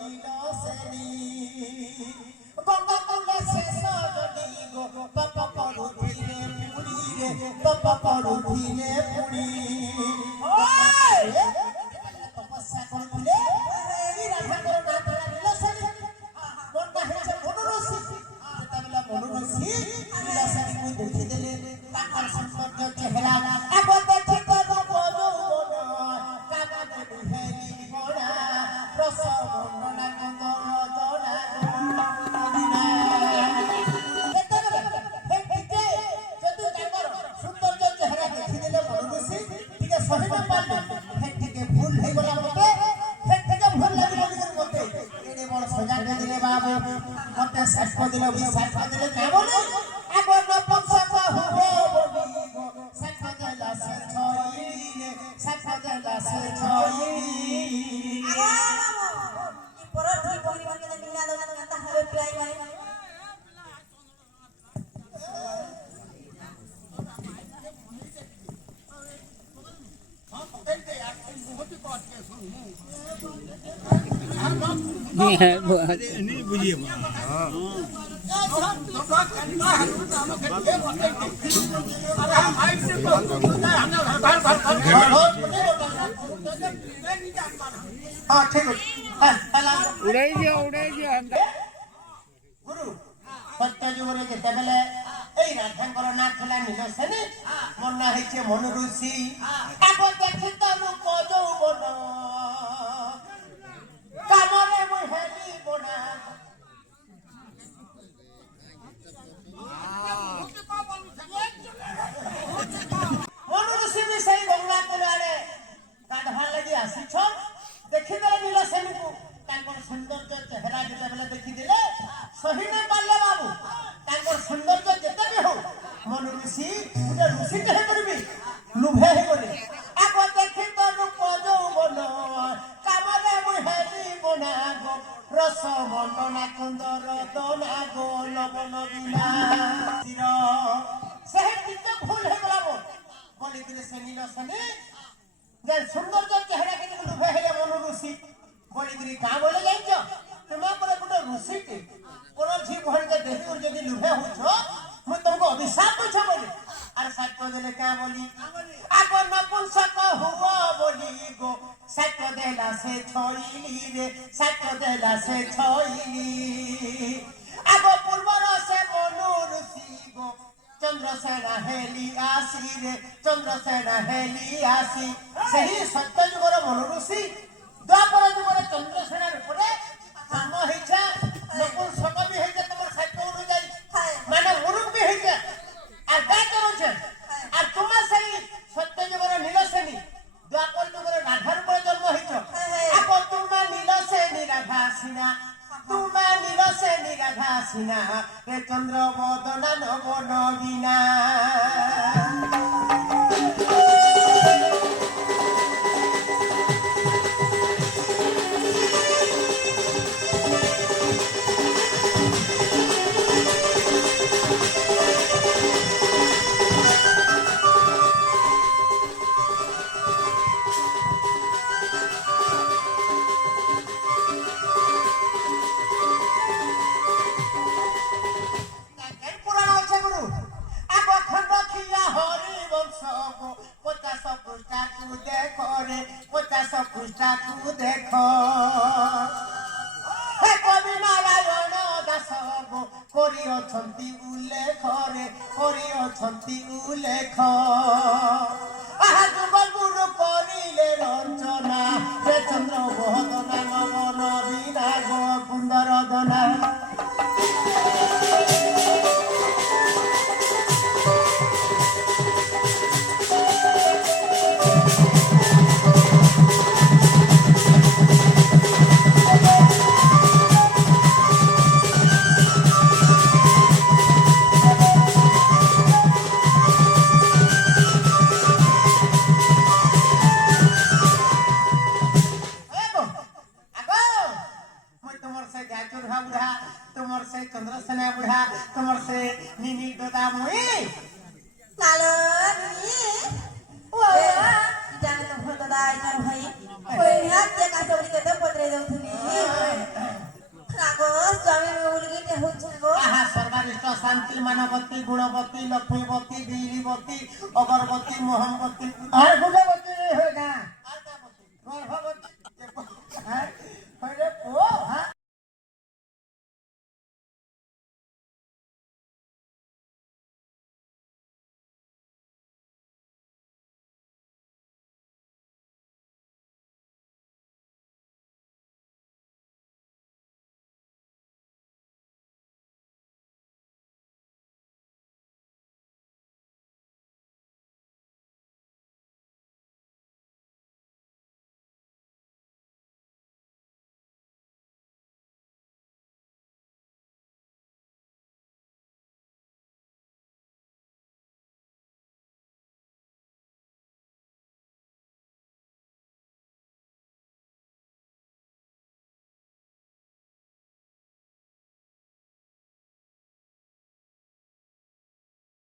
নীলসেনী গঙ্গা গঙ্গা শেষ যদি গো বাবা পড়ুথিলে পুরীরে বাবা পড়ুথিলে পুরী তপস্যা করুথিলে এই রাধাଙ୍କର ନାଁ ଥିଲା নীলসেনী ମନଟା ହେଇছে ମନୁଋଷି ଯେତେବେଳେ ମନୁଋଷି নীলସେনীକୁ ଦେଖିଦେଲେ ତାଙ୍କର ସୌନ୍ଦର୍ଯ୍ୟ ଚେହେରା ଆଗ ଦେଖିତ ରୂପ ଯୌବନ କାମରେ ବିହେଲି ଗଣା ରସ ମଣ୍ଡନା କନ୍ଦର ଦନା ଯେତେବେଳେ ଟିକେ ଯଦି ତାଙ୍କର ସୌନ୍ଦର୍ଯ୍ୟ ଚେହେରା ଦେଖିଦେଲେ ମନୁଋଷି ଟିକେ ସହି ନ ପାରିଲେ ଟିକେ ଭୁଲ ହେଇଗଲା ମତେ ଟିକେ ଭୁଲ ଲାଗିଲା ମତେ ଏଡେ ବଡ଼ ସଜା ଦେଲେ ବାବୁ ମତେ ଶାସ୍ତ୍ର ଦିନ ବି ଶାସ୍ତ୍ର ଦେଲେ କାମ ଆଗ ନପଂସକ ହୁଏ ବୋଲି ଶାସ୍ତ୍ର ଦେଲା ସେ ଛଇଲେ ଶାସ୍ତ୍ର ଦେଲା ସେ ଛଇ ପରଠି ପରି ମାନେ ନିନା ଦନା କେତା হবে প্রায় ভাই नहीं बुझिए उड़ाई दिया गुरु सत्य जुगरे जेतेबेले এই রাধাଙ୍କର নাଁ ଥିଲା নীলসেনী ମୋର ନାଁ ହେଇছে ମନୁଋଷି ଆଗ ଦେଖିତ ରୂପ ଯୌବନ କାମରେ ମୁଁ ହେଲି ବଣା ମନୁଋଷି ବି ସେଇ ଗଙ୍ଗା କୂଳରେ ଗାଧବା ଲାଗି ଆସିଛ ଦେଖିଦେଲେ নীলସେନୀକୁ ତାଙ୍କର ସୌନ୍ଦର୍ଯ୍ୟ ଚେହେରା ଯେତେବେଳେ ଦେଖିଦେଲେ ସହି ନ ପାରିଲେ ବାବୁ ତାଙ୍କର ସୌନ୍ଦର୍ଯ୍ୟ ଯେତେ ବି ହଉ ମନୁଋଷି ଗୋଟେ ଋଷିଟେ ହେଇପାରିବି ଲୁଭେ ହେଇଗଲେ ଆଗ ଦେଖିତ ରୂପ ଯୌବନ କାମରେ ମୁଁ ହେଲି ବନା ଗো ରସ ମଣ୍ଡନା କନ୍ଦର ଦନା ଗো ଲବଣ ବିନା ସେ ଟିକେ ଭୁଲ ହେଇଗଲା ମୋର বলিদিলে সে নীলসেনী যে সৌন্দর্য চেহারা কে লুভে হেলে মনুঋষি বলিদিলি কা বলে যাইছ তোমার পরে গোটে ঋষিকে কোন ঝি ভরিকে দেখি যদি লুভে হউছ মু তোমাকে অভিশাপ করছ বলি আর সাক্ষ্য দেলে কা বলি আগ নপুংসক হুয়া বলি গো সাক্ষ্য দেলা সে ছইলি রে সাক্ষ্য দেলা সে ছইলি আগ পূর্বর সে মনুঋষি গো চন্দ্রসেনা হেলি আসি রে চন্দ্রসেনা হেলি আসি সেই সত্য যুগর মনুঋষি দ্বাপর যুগর চন্দ্রসেনার উপরে জন্ম হয়েছে নপুংসক বি হয়েছে তোমার সাহিত্য অনুযায়ী মানে মুরুখ বি হয়েছে আর গায়ে চলছে আর তোমার সেই সত্য যুগর নীলসেনী দ্বাপর যুগর রাধার উপরে জন্ম হয়েছ এখন তোমার নীলসেনী রাধা সিনা তুমি নীলসেনী রাধা সিনা রে চন্দ্র বদনা নব নবীনা উল্লেখ আহা যুগল গুরু করিলে রঞ্জনা হে চন্দ্র বদনা নব নবীনা গো কুন্দর দনা চন্দ্রসেনা বুড়া তোমার সে নিনি দাদা মই লালনি ও জানে তো দাদা আইনা ভাই কই হাত যে কাছে বলি কেতে পত্রে যাউথনি শান্তি মানবতী গুণবতী লক্ষ্মীবতী বিজলীবতী অগরবতী মোহমবতী আর গুণবতী